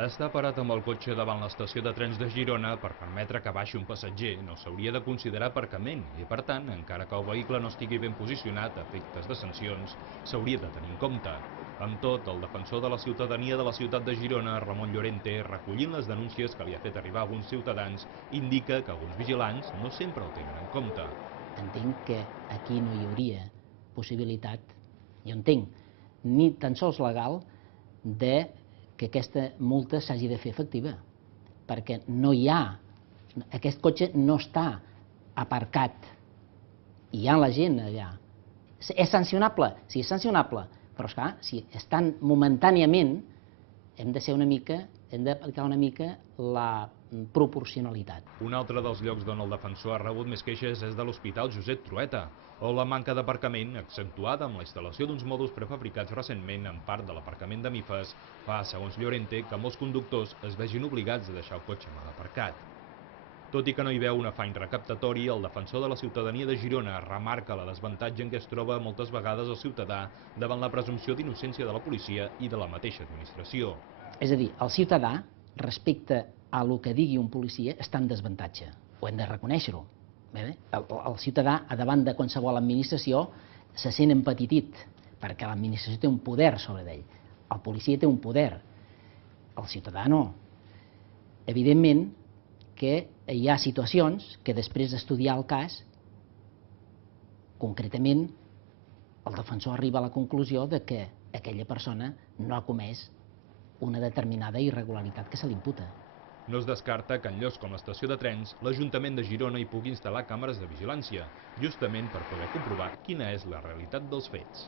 Està parat amb el cotxe davant l'estació de trens de Girona per permetre que baixi un passatger no s'hauria de considerar aparcament i, per tant, encara que el vehicle no estigui ben posicionat a efectes de sancions, s'hauria de tenir en compte. Amb tot, el defensor de la ciutadania de la ciutat de Girona, Ramon Llorente, recollint les denúncies que li ha fet arribar alguns ciutadans, indica que alguns vigilants no sempre el tenen en compte. Entenc que aquí no hi hauria possibilitat, jo entenc, ni tan sols legal, de que aquesta multa s'hagi de fer efectiva, perquè no hi ha, aquest cotxe no està aparcat, hi ha la gent allà. És sancionable? Sí, és sancionable, però esclar, si estan momentàniament, hem d'aplicar una mica la proporcionalitat. Un altre dels llocs d'on el defensor ha rebut més queixes és de l'Hospital Josep Trueta, on la manca d'aparcament, accentuada amb la instal·lació d'uns mòduls prefabricats recentment en part de l'aparcament de Mifes, fa, segons Llorente, que molts conductors es vegin obligats a deixar el cotxe mal aparcat. Tot i que no hi veu un afany recaptatori, el defensor de la ciutadania de Girona remarca la desavantatge en què es troba moltes vegades el ciutadà davant la presumpció d'innocència de la policia i de la mateixa administració. És a dir, el ciutadà, respecte a el que digui un policia, està en desavantatge. Ho hem de reconèixer-ho. El ciutadà, davant de qualsevol administració, se sent empetitit, perquè l'administració té un poder sobre ell. El policia té un poder, el ciutadà no. Evidentment que hi ha situacions que després d'estudiar el cas, concretament, el defensor arriba a la conclusió de que aquella persona no ha comès una determinada irregularitat que se li imputa. No es descarta que en llocs com l'estació de trens, l'Ajuntament de Girona hi pugui instal·lar càmeres de vigilància, justament per poder comprovar quina és la realitat dels fets.